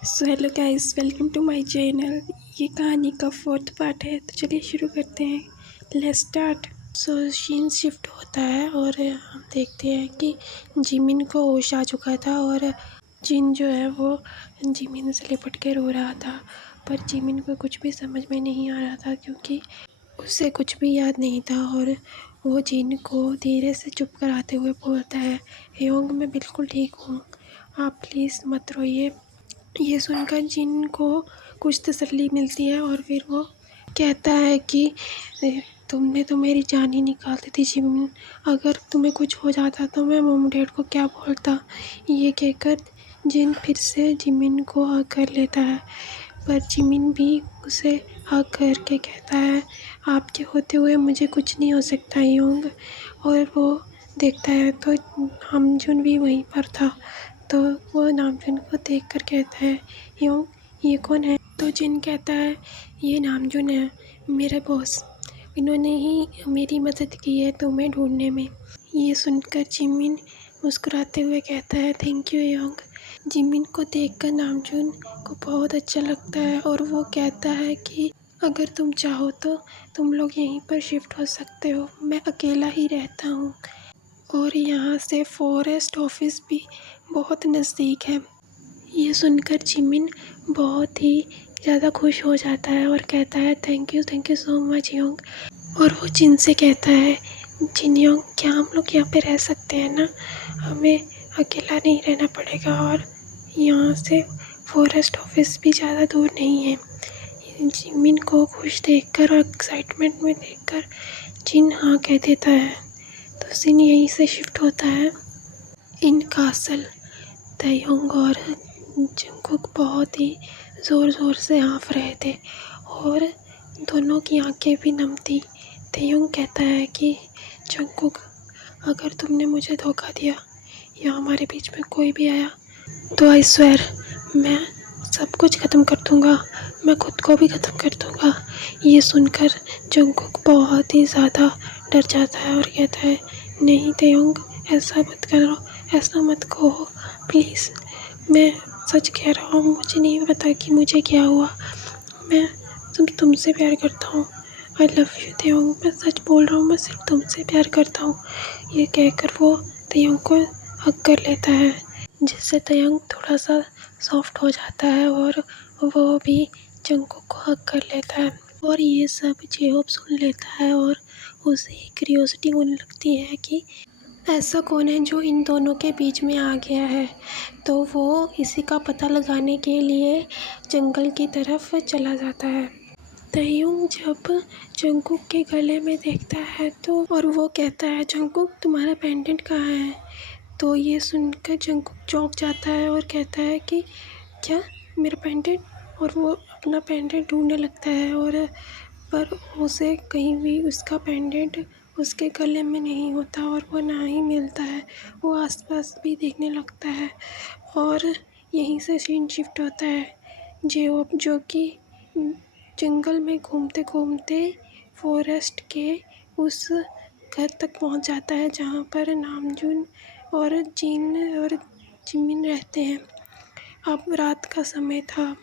So hello guys, welcome to my channel. ये कहानी का फोर्थ पार्ट है, तो चलिए शुरू करते हैं। Let's start. So scene shift होता है और हम देखते हैं कि जिमिन को होश आ चुका था और जिन जो है वो जिमिन से लिपट के रो रहा था। पर जिमिन को कुछ भी समझ में नहीं आ रहा था क्योंकि उसे कुछ भी याद नहीं था। और वो जिन को धीरे से चुप कराते हुए बोलता है, योंग मैं बिल्कुल ठीक हूँ, आप प्लीज़ मत रोइए। ये सुनकर जिन को कुछ तसल्ली मिलती है और फिर वो कहता है कि तुमने तो मेरी जान ही निकाल दी थी जिमिन, अगर तुम्हें कुछ हो जाता तो मैं मॉम डैड को क्या बोलता। ये कहकर जिन फिर से जिमिन को हग कर लेता है, पर जिमिन भी उसे हग करके कहता है, आपके होते हुए मुझे कुछ नहीं हो सकता योंग। और वो देखता है तो हमजुन भी वहीं पर था। तो वो नामजुन को देखकर कहता है, योंग ये कौन है। तो जिन कहता है, ये नामजुन है, मेरा बॉस, इन्होंने ही मेरी मदद की है तुम्हें ढूंढने में। ये सुनकर जिमिन मुस्कुराते हुए कहता है, थैंक यू योंग। जिमिन को देखकर नामजुन को बहुत अच्छा लगता है और वो कहता है कि अगर तुम चाहो तो तुम लोग यहीं पर शिफ्ट हो सकते हो, मैं अकेला ही रहता हूँ और यहाँ से फॉरेस्ट ऑफिस भी बहुत नज़दीक है। ये सुनकर जिमिन बहुत ही ज़्यादा खुश हो जाता है और कहता है, thank you so much Yong. और वो जिन से कहता है, जिन योंग क्या हम लोग यहाँ पे रह सकते हैं ना, हमें अकेला नहीं रहना पड़ेगा और यहाँ से फॉरेस्ट ऑफिस भी ज़्यादा दूर नहीं है। जिमिन को खुश देखकर और एक्साइटमेंट में देखकर जिन हाँ कह देता है। तो सीन यहीं से शिफ्ट होता है इन कासल। तयंग और जंगकुक बहुत ही ज़ोर ज़ोर से हाँफ रहे थे और दोनों की आंखें भी नम थी। तयंग कहता है कि जंगकुक, अगर तुमने मुझे धोखा दिया या हमारे बीच में कोई भी आया तो आई स्वेयर मैं सब कुछ ख़त्म कर दूँगा, मैं खुद को भी ख़त्म कर दूँगा। ये सुनकर जंगकुक बहुत ही ज़्यादा डर जाता है और कहता है, नहीं तयंग, ऐसा मत करो, ऐसा मत कहो प्लीज़, मैं सच कह रहा हूँ, मुझे नहीं पता कि मुझे क्या हुआ, मैं तुमसे प्यार करता हूँ, आई लव यू तयंग, मैं सच बोल रहा हूँ, मैं सिर्फ तुमसे प्यार करता हूँ। ये कहकर वो तयंग को हग कर लेता है, जिससे तयंग थोड़ा सा सॉफ्ट हो जाता है और वो भी जंगकुक को हग कर लेता है। और ये सब जेहोब सुन लेता है और उसे क्यूरियोसिटी होने लगती है कि ऐसा कौन है जो इन दोनों के बीच में आ गया है। तो वो इसी का पता लगाने के लिए जंगल की तरफ चला जाता है। तयंग जब जंगकुक के गले में देखता है तो और वो कहता है, जंगकुक तुम्हारा पेंडेंट कहाँ है। तो ये सुनकर जंगकुक चौंक जाता है और कहता है कि क्या मेरा पेंडेंट। और वो अपना पेंडेंट ढूंढने लगता है और पर उसे कहीं भी उसका पेंडेंट उसके गले में नहीं होता और वो ना ही मिलता है। वो आसपास भी देखने लगता है और यहीं से सीन शिफ्ट होता है जो कि जंगल में घूमते घूमते फॉरेस्ट के उस घर तक पहुंच जाता है जहां पर नामजुन और जिन और जिमिन रहते हैं। अब रात का समय था।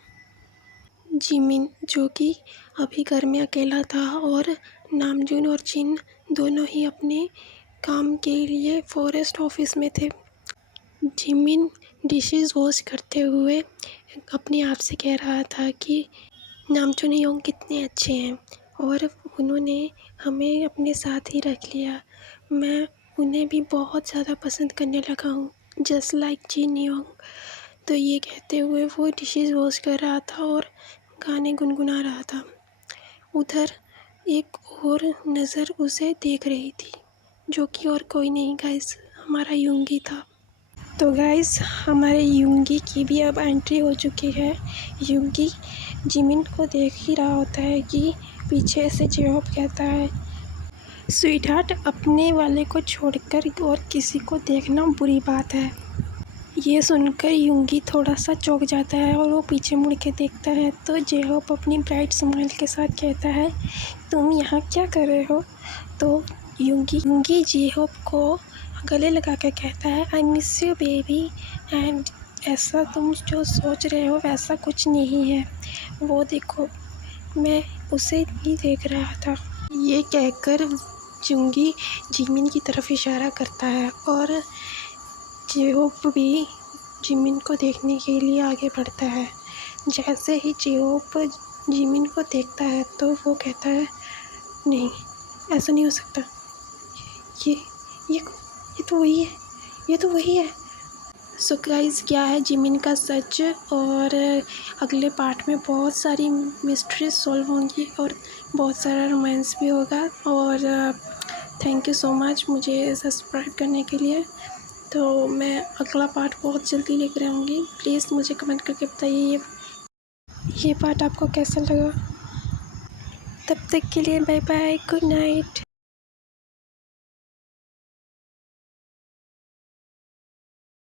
जिमिन जो कि अभी घर में अकेला था और नामजुन और जिन दोनों ही अपने काम के लिए फॉरेस्ट ऑफिस में थे। जिमिन डिशेस वॉश करते हुए अपने आप से कह रहा था कि नामजुन योंग कितने अच्छे हैं और उन्होंने हमें अपने साथ ही रख लिया, मैं उन्हें भी बहुत ज़्यादा पसंद करने लगा हूँ, जस्ट लाइक जिन योंग। तो ये कहते हुए वो डिशेस वॉश कर रहा था और गाने गुनगुना रहा था। उधर एक और नज़र उसे देख रही थी, जो कि और कोई नहीं गाइस, हमारा युंगी था। तो गाइस हमारे युंगी की भी अब एंट्री हो चुकी है। युंगी जिमिन को देख ही रहा होता है कि पीछे से जेहोब कहता है, स्वीट हार्ट, अपने वाले को छोड़कर और किसी को देखना बुरी बात है। ये सुनकर युंगी थोड़ा सा चौंक जाता है और वो पीछे मुड़ के देखता है तो जेहोब अपनी ब्राइट स्माइल के साथ कहता है, तुम यहाँ क्या कर रहे हो। तो युंगी जेहोब को गले लगा कर कहता है, I miss you baby and ऐसा तुम जो सोच रहे हो वैसा कुछ नहीं है। वो देखो, मैं उसे ही देख रहा था। ये कहकर चुंगी जिमिन की तरफ इशारा करता है और जेहोप भी जिमिन को देखने के लिए आगे बढ़ता है। जैसे ही जेहोप जिमिन को देखता है तो वो कहता है, नहीं, ऐसा नहीं हो सकता। ये ये ये तो वही है, ये तो वही है। सो गाइस, क्या है जिमिन का सच, और अगले पार्ट में बहुत सारी मिस्ट्री सॉल्व होंगी और बहुत सारा रोमांस भी होगा। और थैंक यू सो मच मुझे सब्सक्राइब करने के लिए। तो मैं अगला पार्ट बहुत जल्दी लेकर आऊँगी। प्लीज़ मुझे कमेंट करके बताइए ये पार्ट आपको कैसा लगा। तब तक के लिए बाय बाय, गुड नाइट।